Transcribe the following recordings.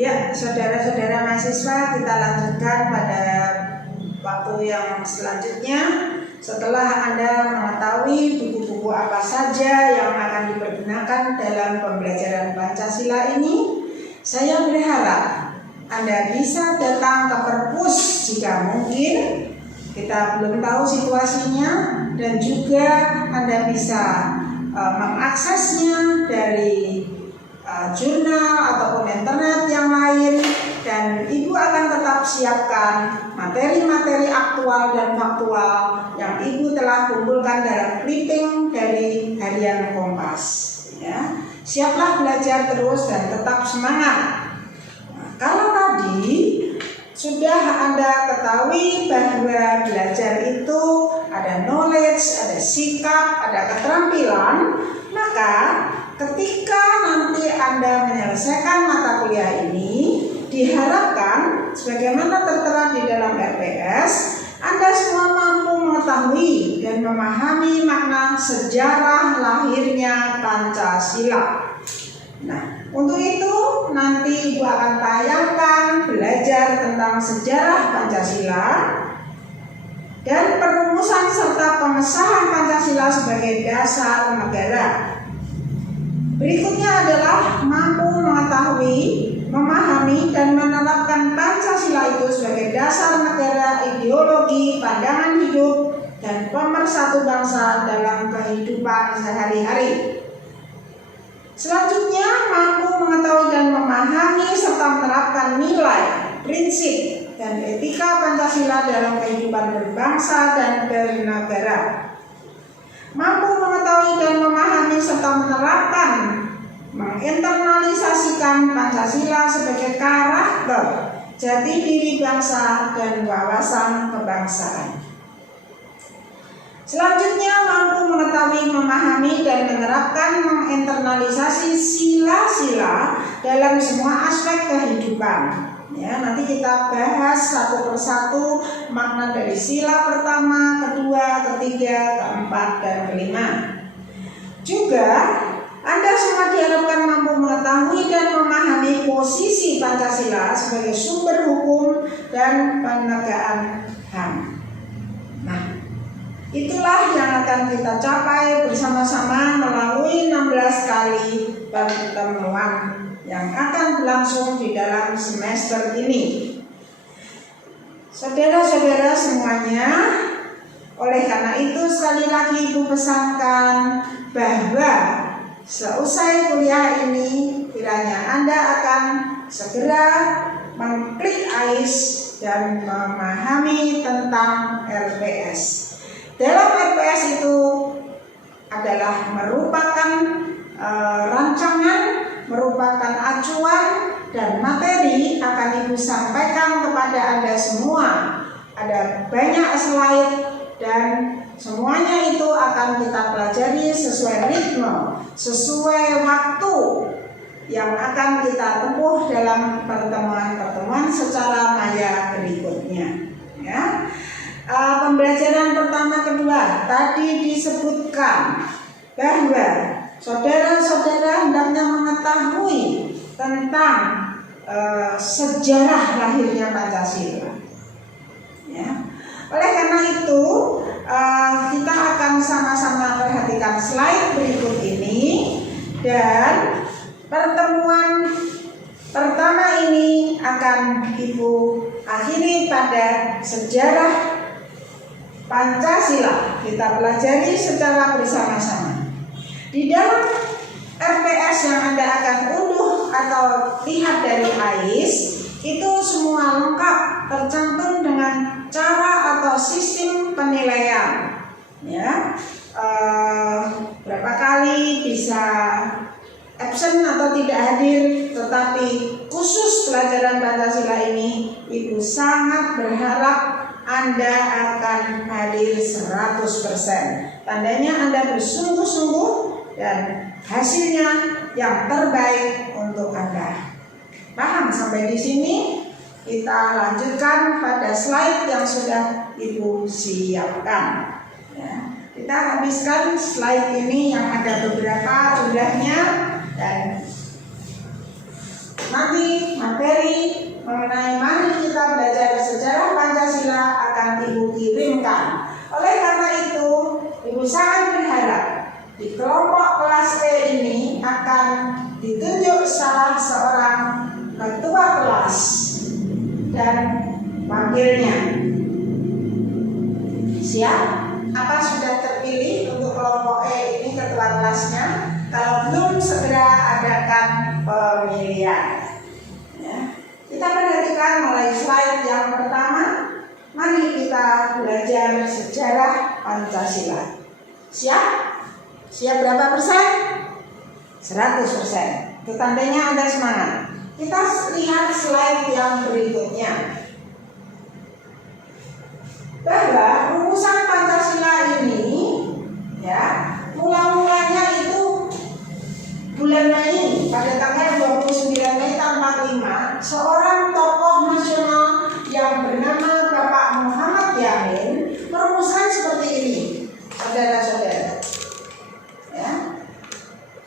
Ya, saudara-saudara mahasiswa, kita lanjutkan pada waktu yang selanjutnya. Setelah Anda mengetahui buku-buku apa saja yang akan dipergunakan dalam pembelajaran Pancasila ini, saya berharap Anda bisa datang ke perpus jika mungkin. Kita belum tahu situasinya, dan juga Anda bisa mengaksesnya dari jurnal ataupun internet yang lain, dan Ibu akan tetap siapkan materi-materi aktual dan faktual yang Ibu telah kumpulkan dalam clipping dari Harian Kompas. Ya, siaplah belajar terus dan tetap semangat. Nah, kalau tadi sudah Anda ketahui bahwa belajar itu ada knowledge, ada sikap, ada keterampilan, maka ketika nanti Anda menyelesaikan mata kuliah ini, diharapkan sebagaimana tertera di dalam RPS, Anda semua mampu mengetahui dan memahami makna sejarah lahirnya Pancasila. Nah, untuk itu nanti Ibu akan tayangkan belajar tentang sejarah Pancasila dan perumusan serta pengesahan Pancasila sebagai dasar negara. Berikutnya adalah mampu mengetahui, memahami, dan menerapkan Pancasila itu sebagai dasar negara, ideologi, pandangan hidup, dan pemersatu bangsa dalam kehidupan sehari-hari. Selanjutnya, mampu mengetahui dan memahami serta menerapkan nilai, prinsip, dan etika Pancasila dalam kehidupan berbangsa dan bernegara. Mampu mengetahui dan memahami serta menerapkan, menginternalisasikan Pancasila sebagai karakter, jati diri bangsa, dan wawasan kebangsaan. Selanjutnya, mampu mengetahui, memahami, dan menerapkan, menginternalisasi sila-sila dalam semua aspek kehidupan. Ya, nanti kita bahas satu persatu makna dari sila pertama, kedua, ketiga, keempat, dan kelima. Juga, Anda semua diharapkan mampu mengetahui dan memahami posisi Pancasila sebagai sumber hukum dan penegakan HAM. Nah, itulah yang akan kita capai bersama-sama melalui 16 kali pertemuan yang akan berlangsung di dalam semester ini. Saudara-saudara semuanya, oleh karena itu sekali lagi Ibu pesankan bahwa seusai kuliah ini kiranya Anda akan segera mengklik AIS dan memahami tentang RPS. Dalam RPS itu adalah merupakan rancangan, merupakan acuan dan materi akan Ibu sampaikan kepada Anda semua. Ada banyak slide dan semuanya itu akan kita pelajari sesuai ritme, sesuai waktu yang akan kita tempuh dalam pertemuan-pertemuan secara maya berikutnya. Ya. Pembelajaran pertama kedua tadi disebutkan bahwa saudara-saudara hendaknya mengetahui tentang sejarah lahirnya Pancasila. Ya. Oleh karena itu kita akan sama-sama perhatikan slide berikut ini, dan pertemuan pertama ini akan Ibu akhiri pada sejarah Pancasila. Kita pelajari secara bersama-sama. Di dalam RPS yang Anda akan unduh atau lihat dari AIS, itu semua lengkap tercantum dengan cara atau sistem penilaian. Ya, berapa kali bisa absen atau tidak hadir, tetapi khusus pelajaran Pancasila ini Ibu sangat berharap Anda akan hadir 100%. Tandanya Anda bersungguh-sungguh dan hasilnya yang terbaik untuk Anda. Paham sampai di sini? Kita lanjutkan pada slide yang sudah Ibu siapkan. Ya, kita habiskan slide ini yang ada beberapa jumlahnya, dan nanti materi mengenai mari kita belajar sejarah Pancasila akan Ibu kirimkan. Oleh karena itu, Ibu sangat berharap di kelompok kelas E ini akan ditunjuk salah seorang ketua kelas dan wakilnya. Siap? Apa sudah terpilih untuk kelompok E ini ketua kelasnya? Kalau belum, segera adakan pemilihan. Ya. Kita perhatikan mulai slide yang pertama. Mari kita belajar sejarah Pancasila. Siap? Siap berapa persen? 100%. Itu tandanya Anda semangat. Kita lihat slide yang berikutnya. Bahwa rumusan Pancasila ini, ya, mula-mulanya itu bulan Mei, pada tanggal 29 Mei tahun 45, seorang tokoh nasional yang bernama Bapak Muhammad Yamin merumuskan seperti ini, saudara-saudara. Ya.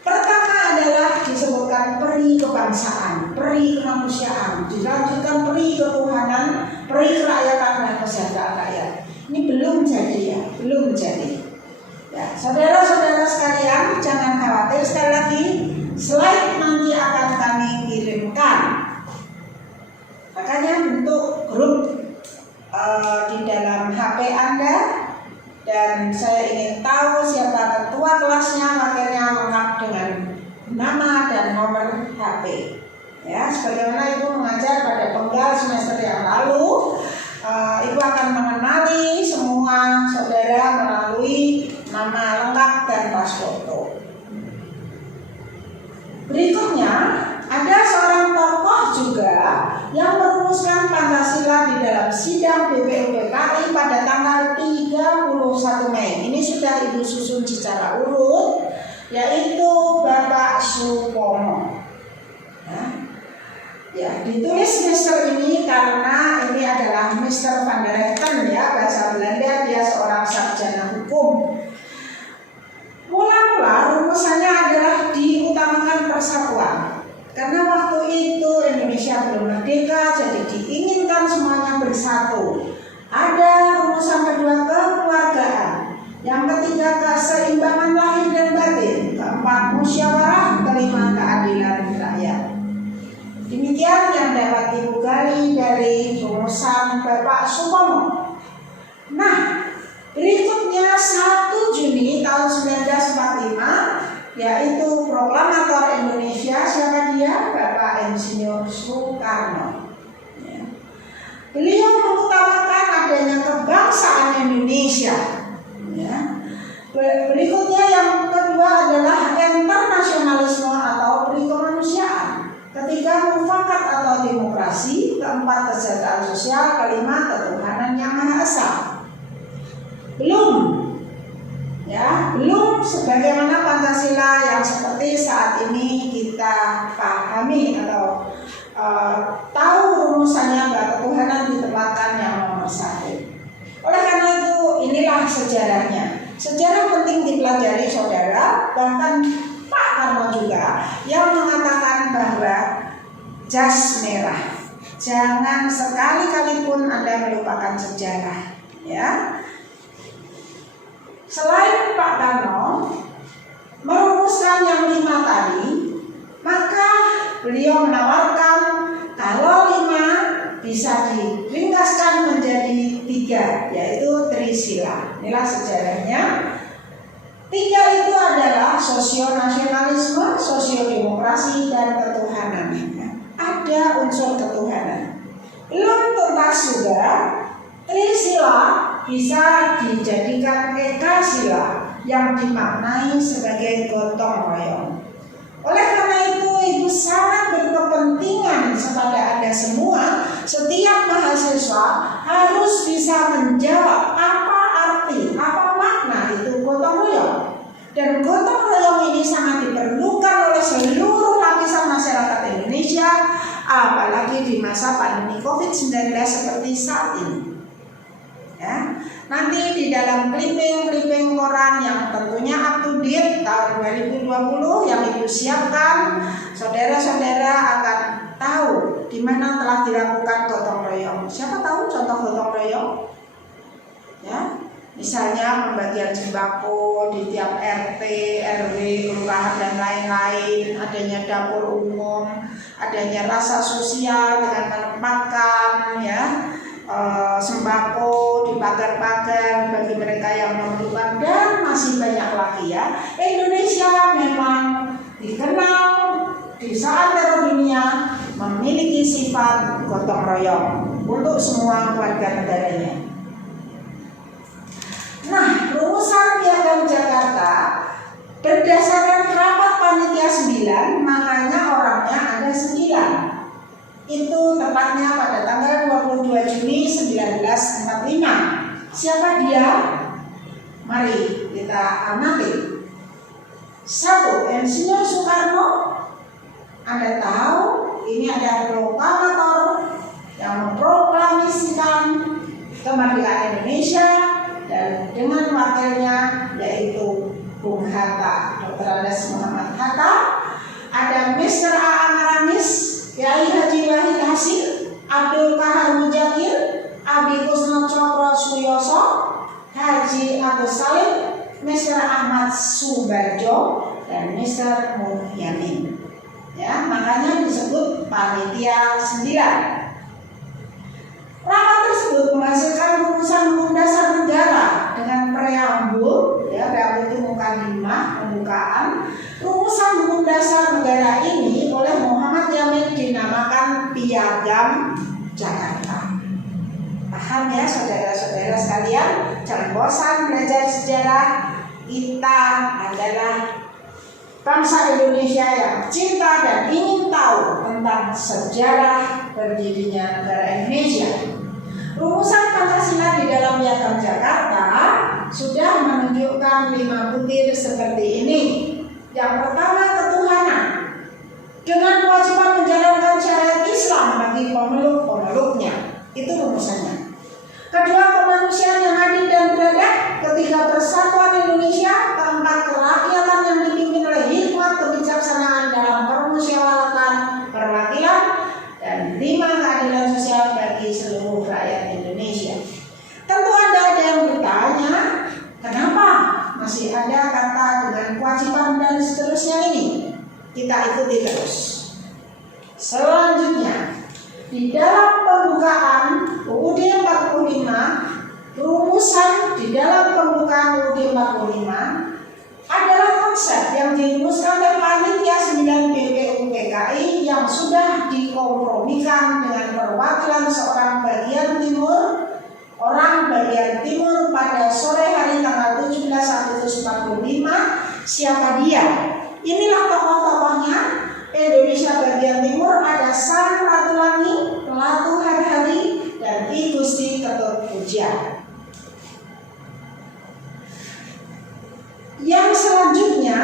Pertama adalah disebutkan peri kebangsaan, peri kemanusiaan, dilanjutkan peri ketuhanan, peri kerakyatan dan kesejahteraan rakyat. Ini belum jadi ya, belum jadi. Ya, saudara-saudara sekalian, jangan khawatir, sekali lagi slide nanti akan kami kirimkan. Makanya bentuk grup di dalam HP Anda, dan saya ingin tahu siapa ketua kelasnya, wakilnya lengkap dengan nama dan nomor HP. Ya, sebagaimana Ibu mengajar pada penggal semester yang lalu, Ibu akan mengenali semua saudara melalui nama lengkap dan pas foto. Berikutnya, ada seorang tokoh juga yang merumuskan Pancasila di dalam sidang BPUPKI pada tanggal 31 Mei. Ini sudah Ibu susun secara urut, yaitu Bapak Supomo. Ya, ditulis Mr. ini karena ini adalah Mr. van der Hechten, ya, bahasa Belanda, dia seorang sarjana hukum. Mula-mula rumusannya adalah diutamakan persatuan. Karena waktu itu Indonesia belum merdeka, jadi diinginkan semuanya bersatu. Ada rumusan kedua kekeluargaan, yang ketiga keseimbangan lahir dan batin, keempat musyawarah, kelima keadilan rakyat. Demikian yang dapat Ibu gali dari rumusan Bapak Supomo. Nah, berikutnya 1 Juni tahun 1945, yaitu proklamator Indonesia, siapa dia? Bapak Insinyur Soekarno. Ya. Beliau mengutamakan adanya kebangsaan Indonesia. Ya. Berikutnya yang kedua adalah internasionalisme atau peri kemanusiaan. Ketiga, mufakat atau demokrasi. Keempat, kesejahteraan sosial. Kelima, ketuhanan yang Maha Esa. Belum, ya, belum sebagaimana Pancasila yang seperti saat ini kita pahami atau tahu rumusannya, bahwa ketuhanan ditempatkan yang nomor 1. Oleh karena itu, inilah sejarahnya. Sejarah penting dipelajari, saudara. Bahkan Pak Karno juga yang mengatakan bahwa jas merah, jangan sekali-kali pun Anda melupakan sejarah, ya. Selain Pak Karno merumuskan yang 5 tadi, maka beliau menawarkan kalau 5 bisa diringkaskan menjadi 3, yaitu Trisila. Inilah sejarahnya. 3 itu adalah sosionasionalisme, sosiodemokrasi, dan ketuhanan. Ada unsur ketuhanan. Belum tuntas juga, Trisila bisa dijadikan ekasila yang dimaknai sebagai gotong royong. Oleh karena itu, Ibu sangat berkepentingan kepada Anda semua, setiap mahasiswa harus bisa menjawab apa arti, apa makna itu gotong royong. Dan gotong royong ini sangat diperlukan oleh seluruh lapisan masyarakat Indonesia, apalagi di masa pandemi COVID-19 seperti saat ini. Ya. Nanti di dalam clipping koran yang tentunya up to date tahun 2020 yang Ibu siapkan, saudara-saudara akan tahu di mana telah dilakukan gotong royong. Siapa tahu contoh gotong royong? Ya, misalnya pembagian sembako di tiap RT, RW, kelurahan dan lain-lain, adanya dapur umum, adanya rasa sosial dengan menempatkan sembako di pagar-pagar bagi mereka yang memerlukan, dan masih banyak lagi ya. Indonesia memang dikenal di saat teror dunia memiliki sifat gotong royong untuk semua warga negaranya. Nah, rumusan Piagam Jakarta berdasarkan rapat panitia 9, makanya orangnya ada 9. Itu tepatnya pada tanggal 22 Juni 1945. Siapa dia? Mari kita amati. 1. Insinyur Soekarno. Anda tahu ini ada proklamator yang memproklamasikan kemerdekaan Indonesia, dan dengan wakilnya yaitu Bung Hatta, Dr. Andes Muhammad Hatta. Ada Mr. A. Maramis, Kiai Haji Wahid Hasim, Abdul Kahar Mujahid, Abi Kusno Cokro Suyoso, Haji Agus Salim, Mr. Ahmad Subarjo, dan Mr. Muhyamin. Ya, makanya disebut panitia 9. Rapat tersebut menghasilkan rumusan hukum dasar negara dengan preambul, preambul itu muka 5, pembukaan. Rumusan hukum dasar negara ini oleh Muhammad Yamin dinamakan Piagam Jakarta. Paham ya saudara-saudara sekalian? Jangan bosan belajar sejarah. Kita adalah bangsa Indonesia yang cinta dan ingin tahu tentang sejarah berdirinya negara Indonesia. Rumusan Pancasila di dalam Piagam Jakarta sudah menunjukkan 5 butir seperti ini. Yang pertama, ketuhanan dengan kewajiban menjalankan syariat Islam bagi pemeluk-pemeluknya. Itu rumusannya. Kedua, kemanusiaan yang adil dan beradab. Ketiga, persatuan Indonesia. Keempat, kerakyatan yang dipimpin oleh hikmat kebijaksanaan dalam permusyawaratan perwakilan. Dan 5, keadilan sosial bagi seluruh rakyat Indonesia. Tentu ada yang bertanya, kenapa masih ada kata dengan kewajiban dan seterusnya ini? Kita ikuti terus. Selanjutnya, di dalam pembukaan UUD 45, rumusan di dalam pembukaan UUD 45 adalah konsep yang dirumuskan oleh panitia 9 BPU PKI yang sudah dikompromikan dengan perwakilan seorang bagian timur, orang bagian timur pada sore hari tanggal 17 Agustus 45. Siapa dia? Inilah tokoh-tokohnya. Indonesia bagian timur ada San Ratulangi, Pelatu Hari-Hari, dan I Gusti Ketut Puja. Yang selanjutnya,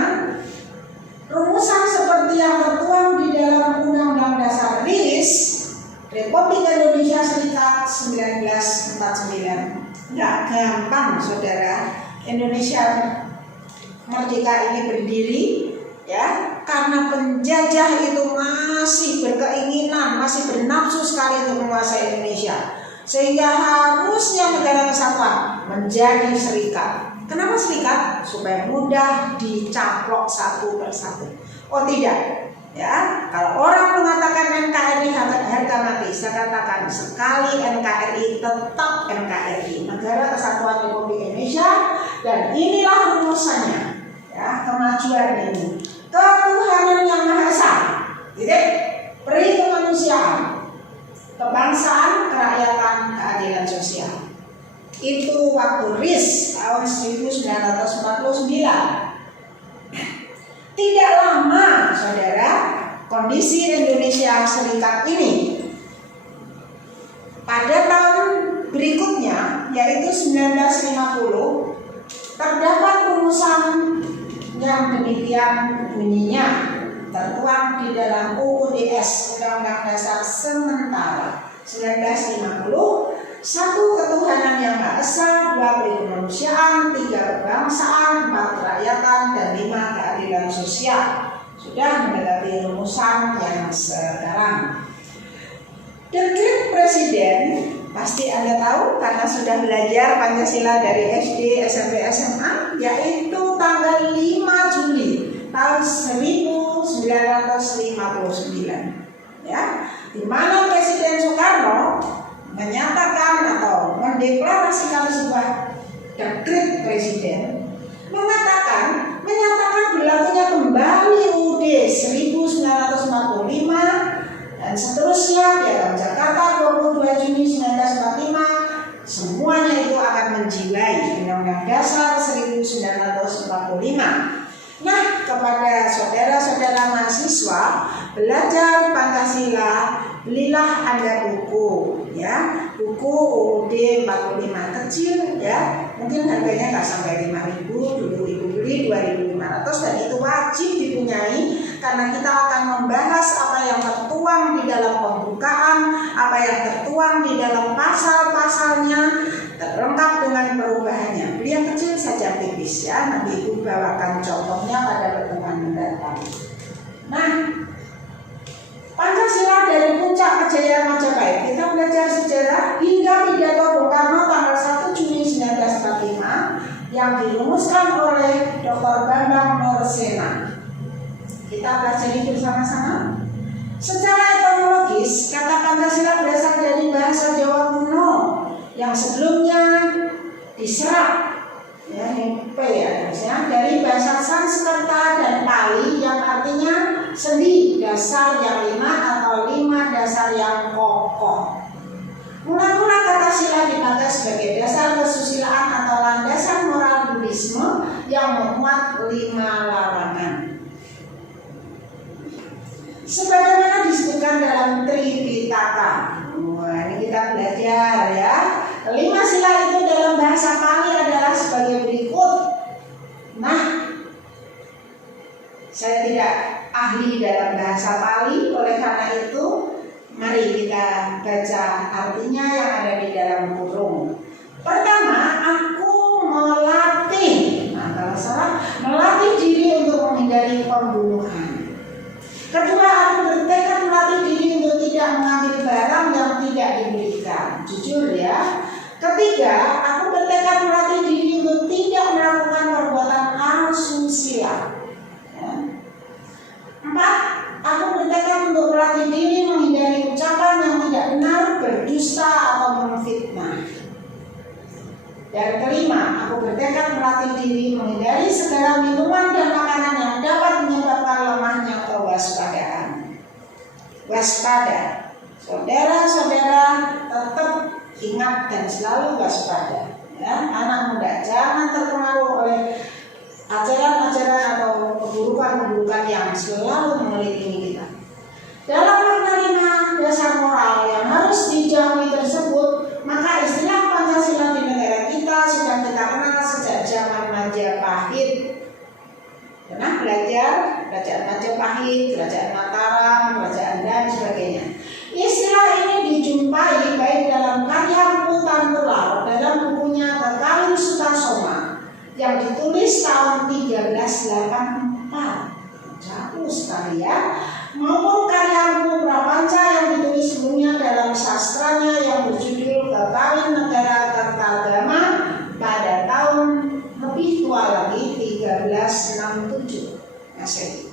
rumusan seperti yang tertuang di dalam Undang-Undang Dasar RIS Republik Indonesia Serikat 1949. Nggak gampang, saudara. Indonesia merdeka ini berdiri, ya, karena penjajah itu masih berkeinginan, masih bernafsu sekali untuk menguasai Indonesia, sehingga harusnya negara kesatuan menjadi serikat. Kenapa serikat? Supaya mudah dicaplok satu persatu. Oh tidak, ya. Kalau orang mengatakan NKRI harga mati, saya katakan sekali NKRI tetap NKRI, Negara Kesatuan Republik Indonesia, dan inilah rumusannya, ya, kemajuan ini. Ketuhanan yang Maha Esa, peri kemanusiaan, kebangsaan, kerakyatan, keadilan sosial. Itu waktu RIS tahun 1949. Tidak lama, saudara, kondisi Indonesia Serikat ini pada tahun berikutnya, yaitu 1950, terdapat rumusan yang demikian bunyinya, tertuang di dalam UUDS, Undang-Undang Dasar Sementara 1950. 1. Ketuhanan yang Maha Esa, 2. Peri kemanusiaan, 3. Kebangsaan, 4. Kerakyatan, dan 5. Keadilan sosial. Sudah mendekati rumusan yang sekarang. Dekret Presiden pasti Anda tahu karena sudah belajar Pancasila dari SD, SMP, SMA, yaitu tanggal 5 Juli tahun 1959, ya, di mana Presiden Soekarno menyatakan atau mendeklarasikan sebuah dekret Presiden menyatakan berlakunya kembali UUD 1945 dan seterusnya Piagam Jakarta 22 Juni 1945, semuanya itu akan menjiwai Undang-Undang Dasar 1945. Nah, kepada saudara-saudara mahasiswa belajar Pancasila, belilah Anda buku, ya, buku UUD 45 kecil, ya, mungkin harganya nggak sampai 5.000, dulu ibu beli 2.500, dan itu wajib dipunyai karena kita akan membahas apa yang tertuang di dalam pembukaan, apa yang tertuang di dalam pasal-pasalnya, lengkap dengan perubahannya. Beli yang kecil saja tipis, ya, nanti ibu bawakan contohnya pada pertemuan mendatang. Nah, Pancasila dari puncak kejayaan Majapahit, kita belajar sejarah hingga pidato Bung Karno tanggal 1 Juni 1945 yang dirumuskan oleh Dr. Bambang Nursena. Kita pelajari bersama-sama. Secara etimologis, kata Pancasila berasal dari bahasa Jawa kuno yang sebelumnya diserap, ya, ini P ya, dari bahasa Sanskerta dan Pali yang artinya sendi, dasar yang lima atau lima dasar yang kokoh. Mula-mula kata sila dipakai sebagai dasar kesusilaan atau landasan moral Buddhisme yang memuat 5 larangan. Sebagaimana disebutkan dalam Tripitaka. Wah, ini kita belajar, ya. 5 sila itu dalam bahasa Pali adalah sebagai berikut. Nah, saya tidak ahli dalam bahasa Pali, oleh karena itu mari kita baca artinya yang ada di dalam kurung. Pertama, aku melatih, nah kalau salah, melatih diri untuk menghindari pembunuhan. Kedua, aku bertekad melatih diri untuk tidak mengambil barang yang tidak diberikan. Jujur, ya. Ketiga, aku bertekad melatih diri untuk tidak melakukan perbuatan asusila. Ya. 4, aku bertekad untuk melatih diri menghindari ucapan yang tidak benar, berdusta atau memfitnah. Dan kelima, aku bertekad melatih diri menghindari segala minuman dan makanan yang dapat menyebabkan lemahnya kewaspadaan. Waspada, saudara-saudara, tetap ingat dan selalu waspada. Ya, anak muda, jangan terpengaruh oleh ajaran-ajaran atau keburukan-keburukan yang selalu mengelilingi kita. Dalam makna 5 dasar moral yang harus dijauhi tersebut, maka istilah Pancasila di negara kita sudah kita kenal sejak zaman Majapahit. Pernah belajar kerajaan Majapahit, kerajaan Mataram, kerajaan dan sebagainya. Istilah ini dijumpai baik dalam karya Putantular dalam bukunya Kekawin Sutasoma yang ditulis tahun 1384. Jauh sekali, ya. Maupun karya buku Prapanca yang ditulis sebelumnya dalam sastranya yang berjudul Kekawin Negara Kertagama pada tahun lebih tua lagi 1367 Masehi.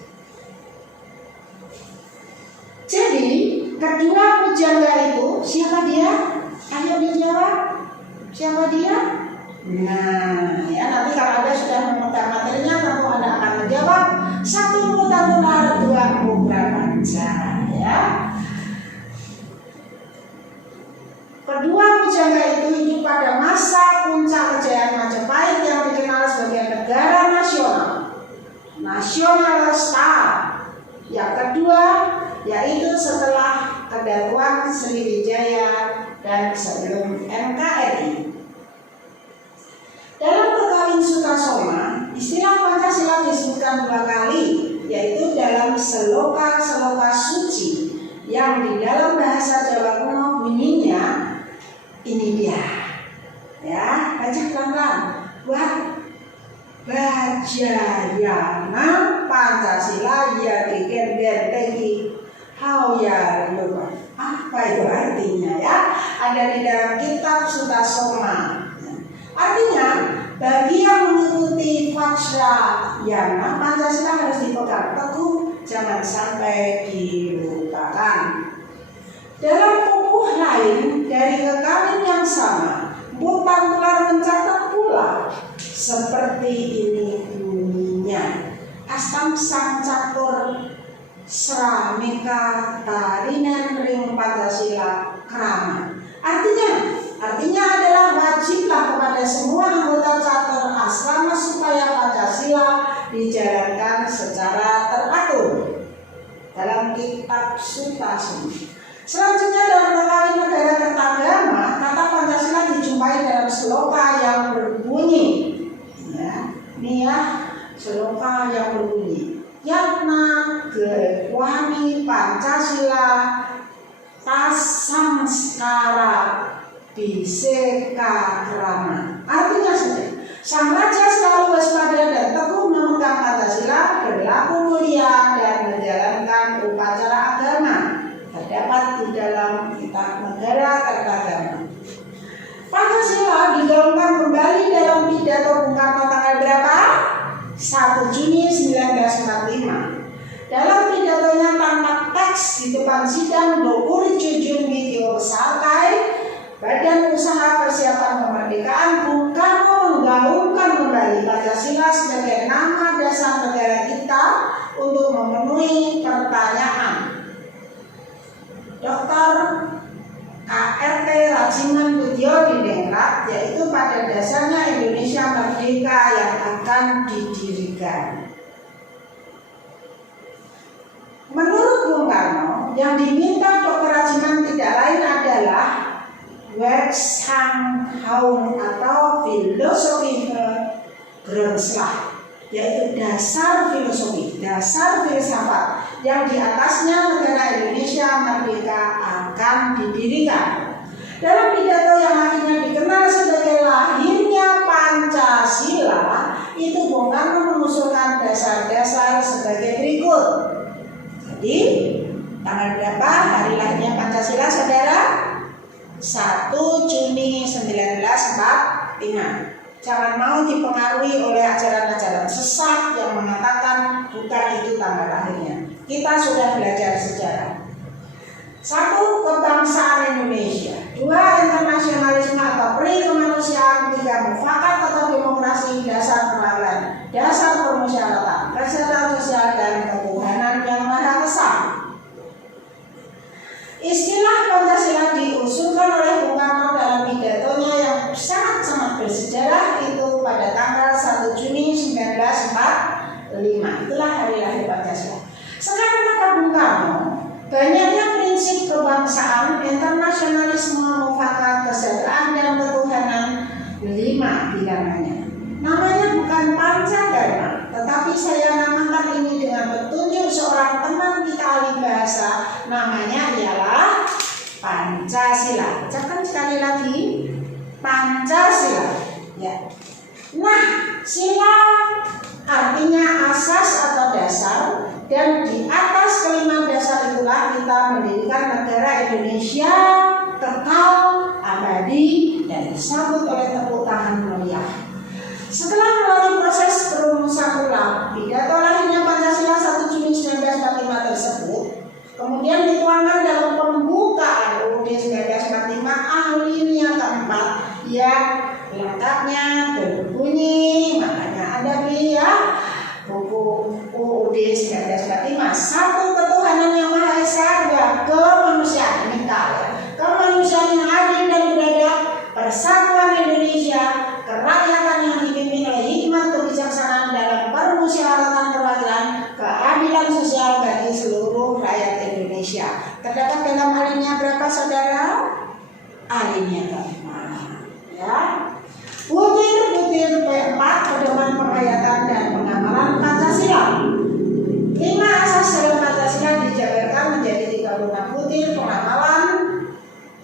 Jadi kedua pujangga itu siapa dia? Ayo dijawab. Siapa dia? Nah, ya, nanti kalau Anda sudah memegang materinya, tentu Anda akan menjawab. 1 Putantular, 2 Prapanca, ya. Kedua pujangga itu hidup pada masa puncak kejayaan Majapahit yang dikenal sebagai negara nasional, nasional star. Yang kedua yaitu setelah kedaluan Sriwijaya dan sebelum NKRI. Dalam Kekawin Sutasoma, istilah Pancasila disebutkan 2 kali, yaitu dalam seloka-seloka suci yang di dalam bahasa Jawa kuno bunyinya ini dia, ya, baca pelan-pelan. Buat Bajayana Pancasila ya digen-gen tegi hau ya lupa. Apa itu? ada di dalam kitab Sutasoma. Artinya, bagi yang mengikuti Vajrayana, Pancasila harus dipegang teguh, jangan sampai dilupakan. Dalam buku lain dari kekawin yang sama, Butan Tular mencatat pula seperti ini bunyinya: Astam Sang Catur Sramika Tarinen Ring Pancasila Krama. Artinya adalah wajiblah kepada semua anggota catur asrama supaya Pancasila dijalankan secara teratur dalam kitab Sutasoma. Selanjutnya dalam kekawin negara kertagama, kata Pancasila dijumpai dalam sloka yang berbunyi, ini ya, sloka yang berbunyi: Yatna Gewani Pancasila Tasamskara Biseka Krama. Artinya sang raja selalu waspada dan teguh memegang Pancasila, berlaku mulia dan menjalankan upacara agama. Terdapat di dalam kitab negara kertagama. Pancasila digaungkan kembali dalam pidato Bung Karno tanggal berapa? 1 Juni 1945. Dalam pidatonya tanpa teks di depan sidang Dokuri Jujun Widyo Sarkai, Badan Usaha Persiapan Kemerdekaan, Bung Karno menggaungkan kembali Pancasila sebagai nama dasar negara kita untuk memenuhi pertanyaan Dr. KRT Rajiman Pudyodiningrat, yaitu pada dasarnya Indonesia merdeka yang akan didirikan. Menurut Bung Karno, yang diminta Dr. Rajiman tidak lain adalah Werkzaamheid atau filosofi grondslag, yaitu dasar filosofi, dasar filsafat yang di atasnya negara Indonesia merdeka akan didirikan. Dalam pidato yang akhirnya dikenal sebagai lahirnya Pancasila, itu Bung Karno mengusulkan dasar-dasar sebagai berikut. Jadi, tanggal berapa hari lahirnya Pancasila, saudara? 1 Juni 1945. Jangan mau dipengaruhi oleh ajaran-ajaran sesat yang mengatakan bukan itu tanggal lahirnya. Kita sudah belajar sejarah. 1. Kebangsaan Indonesia. 2. Internasionalisme atau peri kemanusiaan. 3. Mufakat atau demokrasi, dasar perlawanan, dasar permusyawaratan, kesejahteraan sosial dan ketuhanan yang Maha Esa. Istilah Pancasila diusulkan oleh Bung Karno dalam pidatonya yang sangat-sangat bersejarah itu pada tanggal 1 Juni 1945. Itulah hari lahir Pancasila. Sekarang kata Bung Karno, banyaknya prinsip kebangsaan, internasionalisme, mufakat, kesejahteraan dan ketuhanan, 5 bilangannya. Namanya bukan Pancadharma, tetapi saya namakan ini dengan petunjuk seorang teman kita ahli bahasa. Namanya ialah Pancasila. Ucapkan sekali lagi, Pancasila. Ya. Nah, sila artinya asas atau dasar, dan di atas kelima dasar itulah kita mendirikan negara Indonesia kekal, abadi, dan disambut oleh tepuk tangan meriah. Setelah melalui proses perumusan ulang pidato lahirnya Pancasila 1 Juni 1945 tersebut, kemudian dituangkan dalam pembukaan UUD 1945 alinea keempat yang lengkapnya berbunyi, makanya ada di buku UUD 1945. 1. Ketuhanan yang Maha Esa. 2. Kemanusiaan, ini kemanusiaan yang adil dan beradab, persatuan Indonesia, kerakyatan yang dipimpin oleh hikmat kebijaksanaan dalam permusyawaratan perwakilan, keadilan sosial bagi seluruh rakyat Indonesia. Terdapat dalam alinea berapa, saudara? Alinea keempat. Ya. Butir-butir P4 pedoman penghayatan dan pengamalan Pancasila. 5 asas dalam Pancasila dijabarkan menjadi 36 butir pengamalan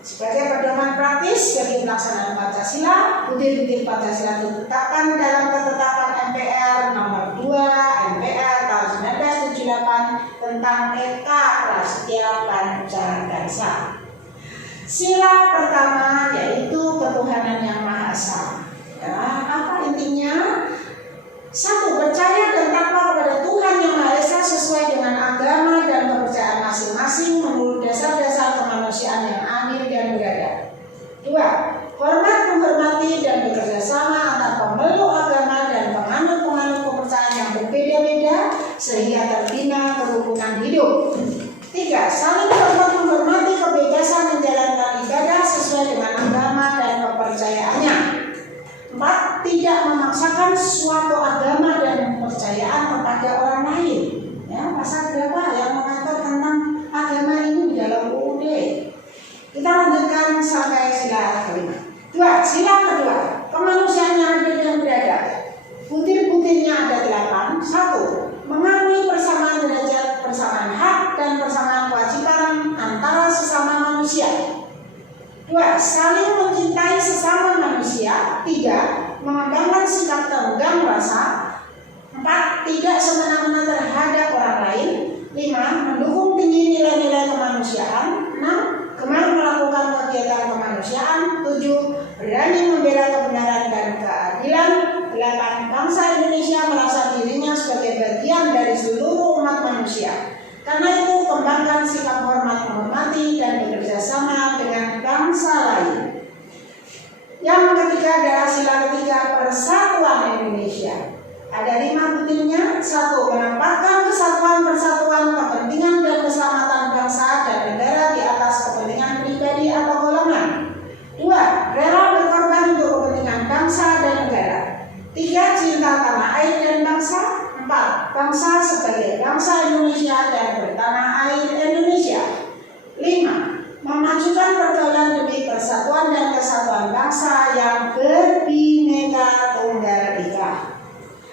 sebagai pedoman praktis bagi pelaksanaan Pancasila. Butir-butir Pancasila ditetapkan dalam ketetapan MPR nomor 2 MPR tahun 1978 tentang Eka Prasetya Pancadasa. Sila pertama yaitu ketuhanan yang Maha Esa. Ya, apa intinya? Satu, percaya dan takwa kepada Tuhan yang Maha Esa sesuai dengan agama dan kepercayaan masing-masing menurut dasar-dasar kemanusiaan yang adil dan beradab. Dua, hormat menghormati dan bekerja sama antar pemeluk agama dan penganut-penganut kepercayaan yang berbeda-beda sehingga terbina kerukunan hidup. Tiga, saling hormat menghormati kebebasan menjalankan ibadah sesuai dengan agama dan kepercayaannya. Empat, tidak memaksakan suatu agama dan kepercayaan kepada orang lain. Ya, pasal berapa yang mengatur tentang agama ini di dalam UUD? Kita lanjutkan sampai sila kelima. Dua, sila kedua, kemanusiaan yang adil dan beradab. Butir-butirnya ada 8. Satu, mengakui persamaan derajat, persamaan hak, dan persamaan kewajiban antara sesama manusia. 2. Saling mencintai sesama manusia. 3. Mengembangkan sikap tenggang rasa. 4. Tidak semena-mena terhadap orang lain. 5. Mendukung tinggi nilai-nilai kemanusiaan. 6. Gemar melakukan kegiatan kemanusiaan. 7. Berani membela kebenaran dan keadilan. 8. Bangsa Indonesia merasa dirinya sebagai bagian dari seluruh umat manusia. Karena itu kembangkan sikap hormat menghormati dan bekerja sama dengan bangsa lain. Yang ketiga adalah sila ketiga, persatuan Indonesia. Ada 5 butirnya. 1. Menempatkan kesatuan persatuan kepentingan dan keselamatan bangsa dan negara di atas kepentingan pribadi atau golongan. 2. Rela berkorban untuk kepentingan bangsa dan negara. 3. Cinta tanah air dan bangsa. 4. Bangsa sebagai bangsa Indonesia dan bertanah air Indonesia. 5. Memajukan pergaulan demi persatuan dan kesatuan bangsa yang berbineka tunggal ika.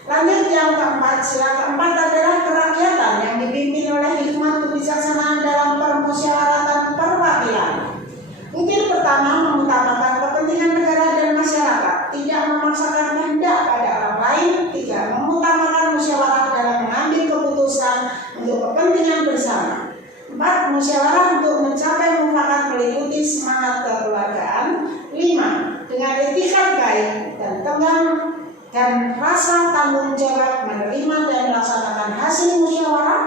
Lanjut yang keempat, sila keempat adalah kerakyatan yang dipimpin oleh hikmat kebijaksanaan dalam permusyawaratan perwakilan. Butir pertama, mengutamakan kepentingan negara dan masyarakat, tidak memaksakan kehendak pada orang lain. 3. Mengutamakan musyawarah dalam mengambil keputusan untuk kepentingan bersama. 4. Musyawarah untuk mencapai mufakat meliputi semangat kekeluargaan. 5. Dengan etikat baik dan tenggang dan rasa tanggung jawab menerima dan melaksanakan hasil musyawarah.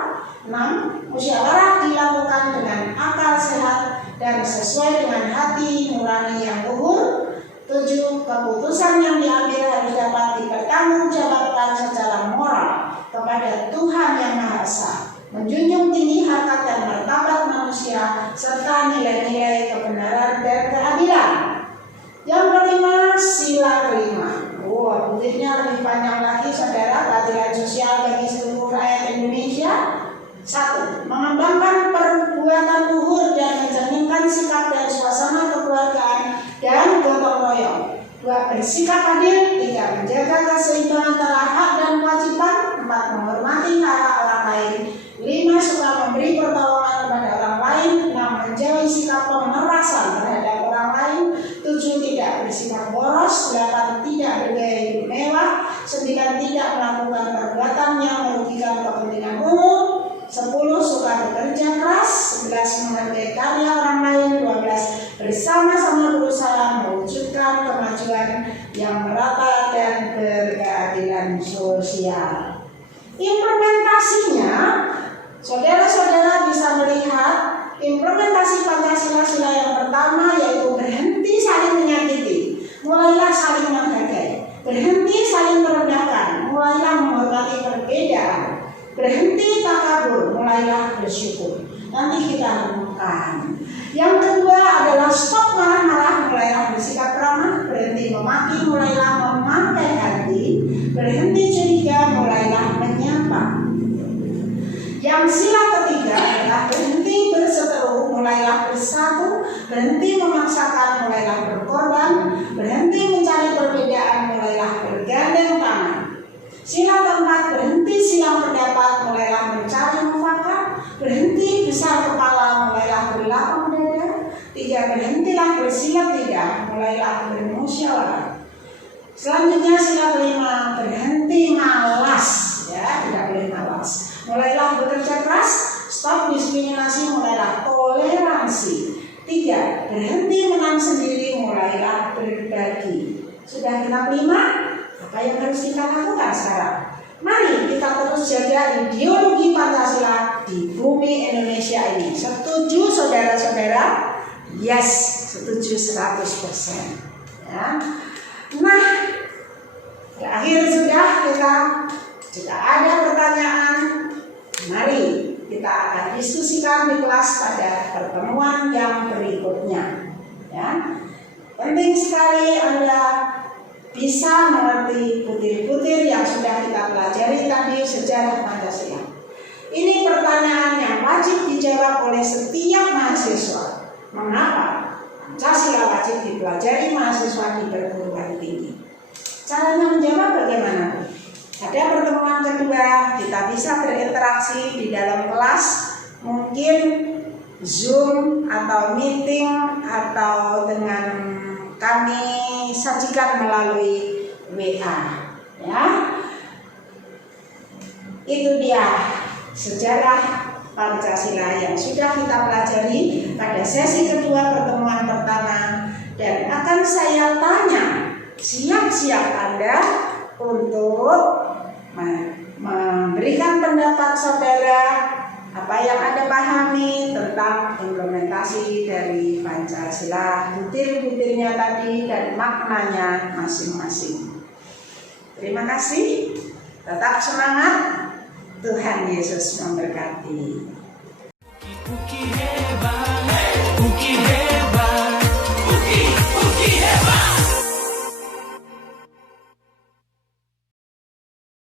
6. Musyawarah dilakukan dengan akal sehat dan sesuai dengan hati nurani yang luhur. 7. Keputusan yang diambil harus dapat dipertanggungjawabkan secara moral kepada Tuhan yang Maha Esa, menjunjung tinggi harkat dan martabat manusia serta nilai-nilai kebenaran dan keadilan. Yang kelima, sila kelima. Butirnya lebih panjang lagi, saudara. Keadilan sosial bagi seluruh rakyat Indonesia. 1. Mengembangkan perbuatan luhur dan mencerminkan sikap dan suasana kekeluargaan dan gotong royong. 2. Bersikap adil. 3. Menjaga keseimbangan antara hak dan kewajiban. 4. Menghormati hak orang lain. 5. Suka memberi pertolongan kepada orang lain. 6. Menjauhi sikap pemerasan terhadap orang lain. 7. Tidak bersifat boros. 8. Tidak bergaya hidup mewah. 9. Tidak melakukan perbuatan yang merugikan kepentingan umum. 10. Suka bekerja keras. 11. Menghargai karya orang lain. 12. Bersama-sama berusaha mewujudkan kemajuan yang merata dan berkeadilan sosial. Implementasinya, saudara-saudara bisa melihat implementasi Pancasila yang pertama, yaitu berhenti saling menyakiti, mulailah saling menghargai. Berhenti saling merendahkan, mulailah menghormati perbedaan. Berhenti takabur, mulailah bersyukur. Nanti kita renungkan. Yang kedua adalah stop marah-marah, mulailah bersikap ramah. Berhenti memaki, mulailah memakai hati. Berhenti curiga, mulailah menyapa. Yang sila ketiga adalah berhenti berseteru, mulailah bersatu. Berhenti memaksakan, mulailah berkorban. Berhenti mencari perbedaan, mulailah bergandeng tangan. Sila keempat, berhenti silang pendapat, mulailah mencari mufakat. Berhenti besar kepala, mulailah berlapang dada. 3. Berhentilah bersilat lidah, mulailah bermusyawarah. Selanjutnya sila kelima, berhenti malas, ya, tidak boleh malas. Mulailah bekerja keras, stop diskriminasi, mulailah toleransi. 4. 3. Berhenti menang sendiri, mulailah berbagi. Sudah genap 5? Apa yang harus kita lakukan sekarang? Mari kita terus jaga ideologi Pancasila di bumi Indonesia ini. Setuju saudara-saudara? Yes, setuju 100%. Ya. Nah, terakhir sudah kita, jika ada pertanyaan, mari kita akan diskusikan di kelas pada pertemuan yang berikutnya. Ya. Penting sekali Anda bisa mengerti butir-butir yang sudah kita pelajari tadi sejarah Pancasila. Ini pertanyaan yang wajib dijawab oleh setiap mahasiswa. Mengapa Pancasila wajib dipelajari mahasiswa di perguruan tinggi? Caranya menjawab bagaimana? Pada pertemuan kedua kita bisa berinteraksi di dalam kelas, mungkin Zoom atau meeting atau dengan kami sajikan melalui WA. Ya, itu dia sejarah Pancasila yang sudah kita pelajari pada sesi kedua pertemuan pertama, dan akan saya tanya, siap-siap Anda untuk memberikan pendapat saudara apa yang Anda pahami tentang implementasi dari Pancasila, butir-butirnya tadi dan maknanya masing-masing. Terima kasih, tetap semangat, Tuhan Yesus memberkati.